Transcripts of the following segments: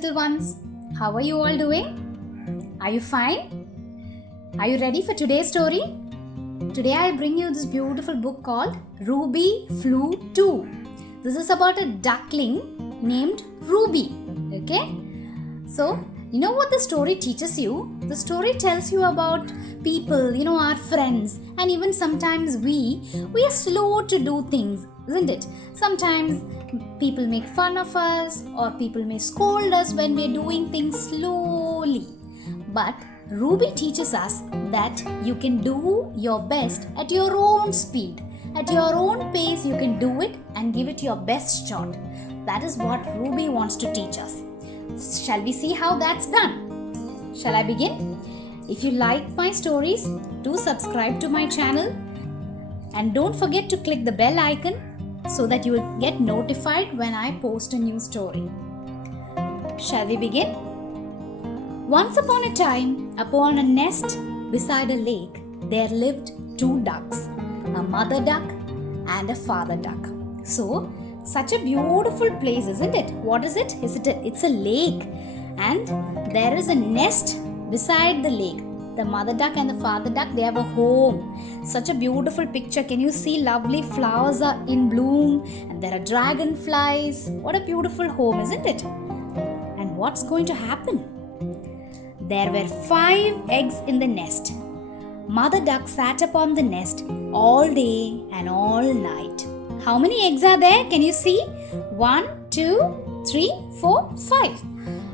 little ones. How are you all doing? Are you fine? Are you ready for today's story? Today I bring you this beautiful book called Ruby Flew Too. This is about a duckling named Ruby. Okay? So, you know what the story teaches you? The story tells you about people, our friends, and even sometimes we are slow to do things, isn't it? Sometimes people make fun of us or people may scold us when we're doing things slowly. But Ruby teaches us that you can do your best at your own speed. At your own pace, you can do it and give it your best shot. That is what Ruby wants to teach us. Shall we see how that's done? Shall I begin? If you like my stories, do subscribe to my channel and don't forget to click the bell icon so that you will get notified when I post a new story. Shall we begin? Once upon a time, upon a nest beside a lake, there lived two ducks, a mother duck and a father duck. So, such a beautiful place, isn't it? What is it? It's a lake, and there is a nest beside the lake. The mother duck and the father duck, they have a home. Such a beautiful picture. Can you see lovely flowers are in bloom and there are dragonflies? What a beautiful home, isn't it? And what's going to happen? There were 5 eggs in the nest. Mother duck sat upon the nest all day and all night. How many eggs are there? Can you see? 1, 2, 3, 4, 5.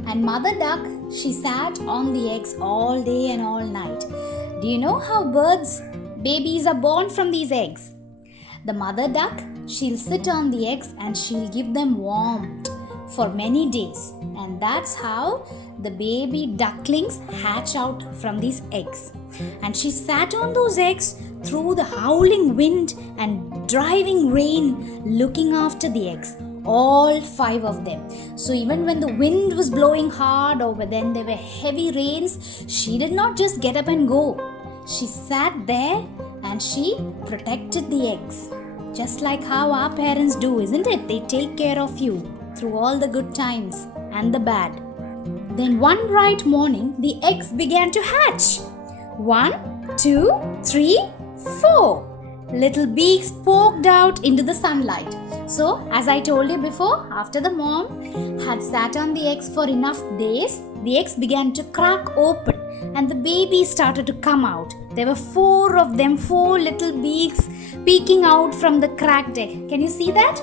And mother duck, she sat on the eggs all day and all night. Do you know how babies are born from these eggs? The mother duck, she'll sit on the eggs and she'll give them warmth for many days. And that's how the baby ducklings hatch out from these eggs. And she sat on those eggs through the howling wind and driving rain, looking after the eggs. All 5 of them. So even when the wind was blowing hard or when there were heavy rains, she did not just get up and go. She sat there and she protected the eggs. Just like how our parents do, isn't it? They take care of you through all the good times and the bad. Then one bright morning, the eggs began to hatch. 1, 2, 3, 4. Little beaks poked out into the sunlight. So, as I told you before, after the mom had sat on the eggs for enough days, the eggs began to crack open and the babies started to come out. There were 4 of them, 4 little beaks peeking out from the cracked egg. Can you see that?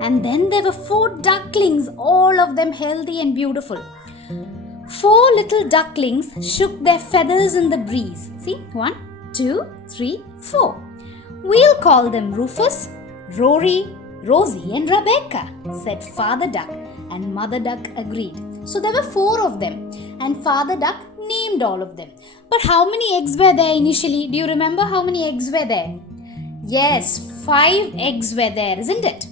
And then there were 4 ducklings, all of them healthy and beautiful. 4 little ducklings shook their feathers in the breeze. See? 1, 2, 3, 4. We'll call them Rufus, Rory, Rosie and Rebecca, said Father Duck, and Mother Duck agreed. So there were 4 of them and Father Duck named all of them. But how many eggs were there initially? Do you remember how many eggs were there? Yes, 5 eggs were there, isn't it?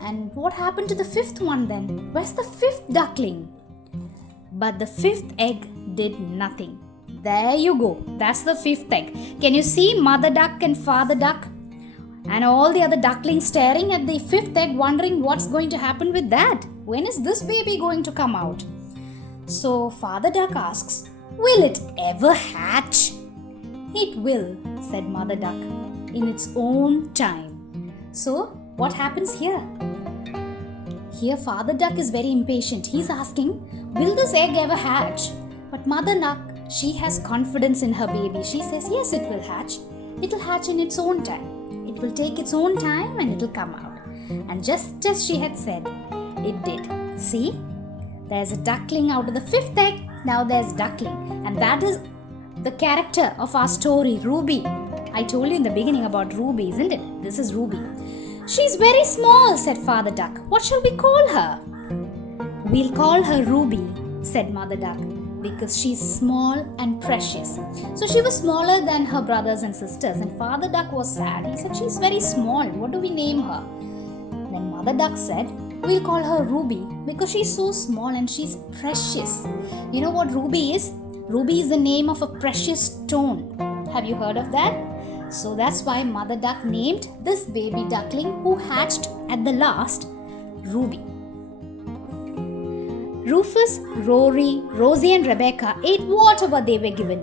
And what happened to the 5th one then? Where's the 5th duckling? But the 5th egg did nothing. There you go. That's the 5th egg. Can you see Mother Duck and Father Duck? And all the other ducklings staring at the 5th egg, wondering what's going to happen with that. When is this baby going to come out? So Father Duck asks, will it ever hatch? It will, said Mother Duck, in its own time. So what happens here? Here Father Duck is very impatient. He's asking, will this egg ever hatch? But Mother Duck, she has confidence in her baby. She says, yes, it will hatch. It will hatch in its own time. It will take its own time and it will come out. And just as she had said, it did. See? There's a duckling out of the 5th egg. Now there's duckling. And that is the character of our story, Ruby. I told you in the beginning about Ruby, isn't it? This is Ruby. She's very small, said Father Duck. What shall we call her? We'll call her Ruby, said Mother Duck, because she's small and precious. So she was smaller than her brothers and sisters, and Father Duck was sad. He said, she's very small. What do we name her? Then Mother Duck said, we'll call her Ruby because she's so small and she's precious. You know what Ruby is? Ruby is the name of a precious stone. Have you heard of that? So that's why Mother Duck named this baby duckling who hatched at the last Ruby. Rufus, Rory, Rosie, and Rebecca ate whatever they were given.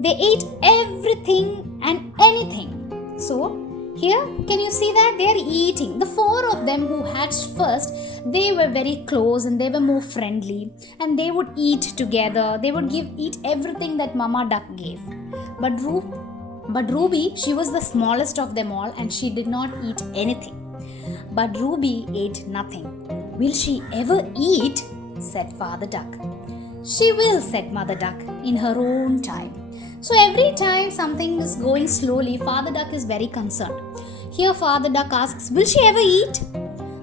They ate everything and anything. So, here, can you see that? They are eating. The four of them who hatched first, they were very close and they were more friendly. And they would eat together. They would eat everything that Mama Duck gave. But Ruby, she was the smallest of them all and she did not eat anything. But Ruby ate nothing. Will she ever eat? Said Father Duck. She will, said Mother Duck, in her own time. So every time something is going slowly, Father Duck is very concerned. Here Father Duck asks, will she ever eat?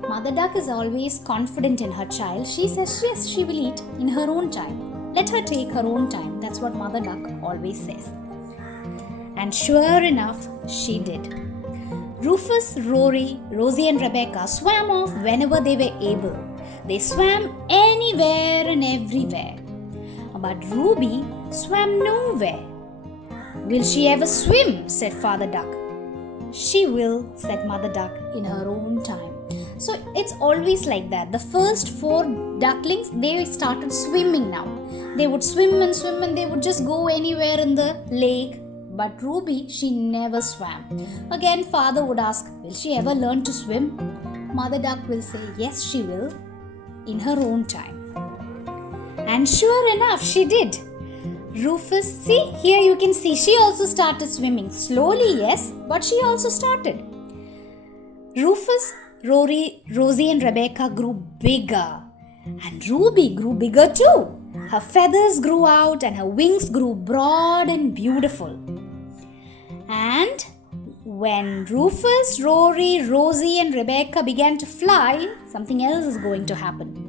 Mother Duck is always confident in her child. She says, yes, she will eat in her own time. Let her take her own time. That's what Mother Duck always says. And sure enough, she did. Rufus, Rory, Rosie and Rebecca swam off whenever they were able. They swam anywhere and everywhere. But Ruby swam nowhere. Will she ever swim? Said Father Duck. She will, said Mother Duck in her own time. So it's always like that. The first four ducklings, they started swimming now. They would swim and they would just go anywhere in the lake. But Ruby, she never swam. Again, Father would ask, will she ever learn to swim? Mother Duck will say, yes, she will, in her own time. And sure enough, she did. Rufus, see, here you can see, she also started swimming. Slowly, yes, but she also started. Rufus, Rory, Rosie and Rebecca grew bigger. And Ruby grew bigger too. Her feathers grew out and her wings grew broad and beautiful. And when Rufus, Rory, Rosie and Rebecca began to fly, something else is going to happen.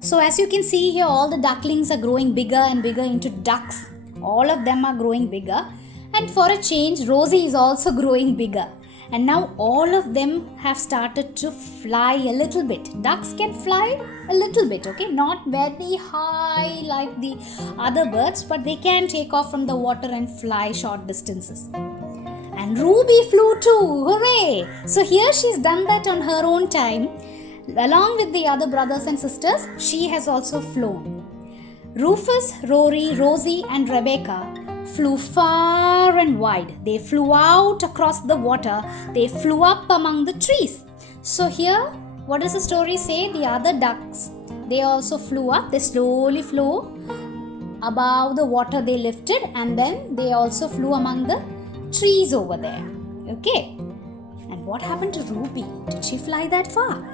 So as you can see here, all the ducklings are growing bigger and bigger into ducks. All of them are growing bigger. And for a change, Rosie is also growing bigger. And now all of them have started to fly a little bit. Ducks can fly a little bit, okay? Not very high like the other birds, but they can take off from the water and fly short distances. And Ruby flew too, hooray! So here she's done that on her own time. Along with the other brothers and sisters, she has also flown. Rufus, Rory, Rosie and Rebecca flew far and wide. They flew out across the water. They flew up among the trees. So here, what does the story say? The other ducks, they also flew up. They slowly flew above the water they lifted, and then they also flew among the trees over there. Okay. And what happened to Ruby? Did she fly that far?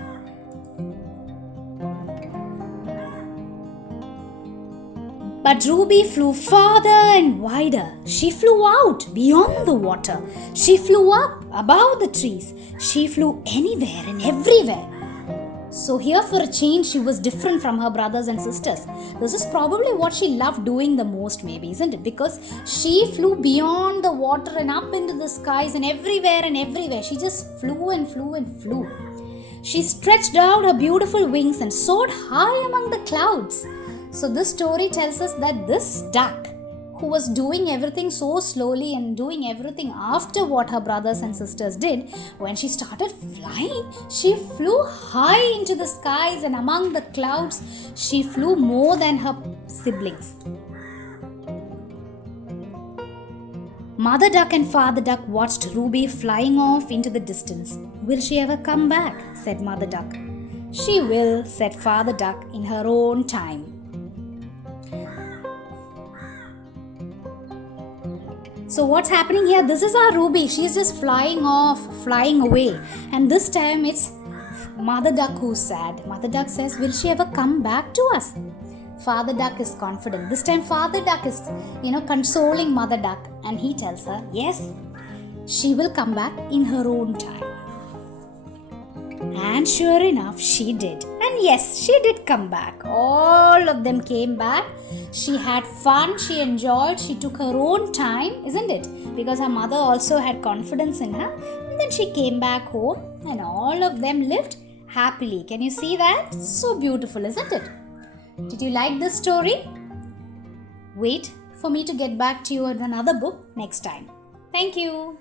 But Ruby flew farther and wider. She flew out beyond the water. She flew up above the trees. She flew anywhere and everywhere. So here for a change, she was different from her brothers and sisters. This is probably what she loved doing the most, maybe, isn't it? Because she flew beyond the water and up into the skies and everywhere and everywhere. She just flew and flew and flew. She stretched out her beautiful wings and soared high among the clouds. So this story tells us that this duck, who was doing everything so slowly and doing everything after what her brothers and sisters did, when she started flying, she flew high into the skies and among the clouds. She flew more than her siblings. Mother Duck and Father Duck watched Ruby flying off into the distance. Will she ever come back? Said Mother Duck. She will, said Father Duck in her own time. So what's happening here? This is our Ruby. She's just flying off, flying away. And this time it's Mother Duck who's sad. Mother Duck says, will she ever come back to us? Father Duck is confident. This time Father Duck is, consoling Mother Duck. And he tells her, yes, she will come back in her own time. And sure enough, she did. And yes, she did come back. All of them came back. She had fun, she enjoyed, she took her own time, isn't it? Because her mother also had confidence in her. And then she came back home and all of them lived happily. Can you see that? So beautiful, isn't it? Did you like this story? Wait for me to get back to you with another book next time. Thank you.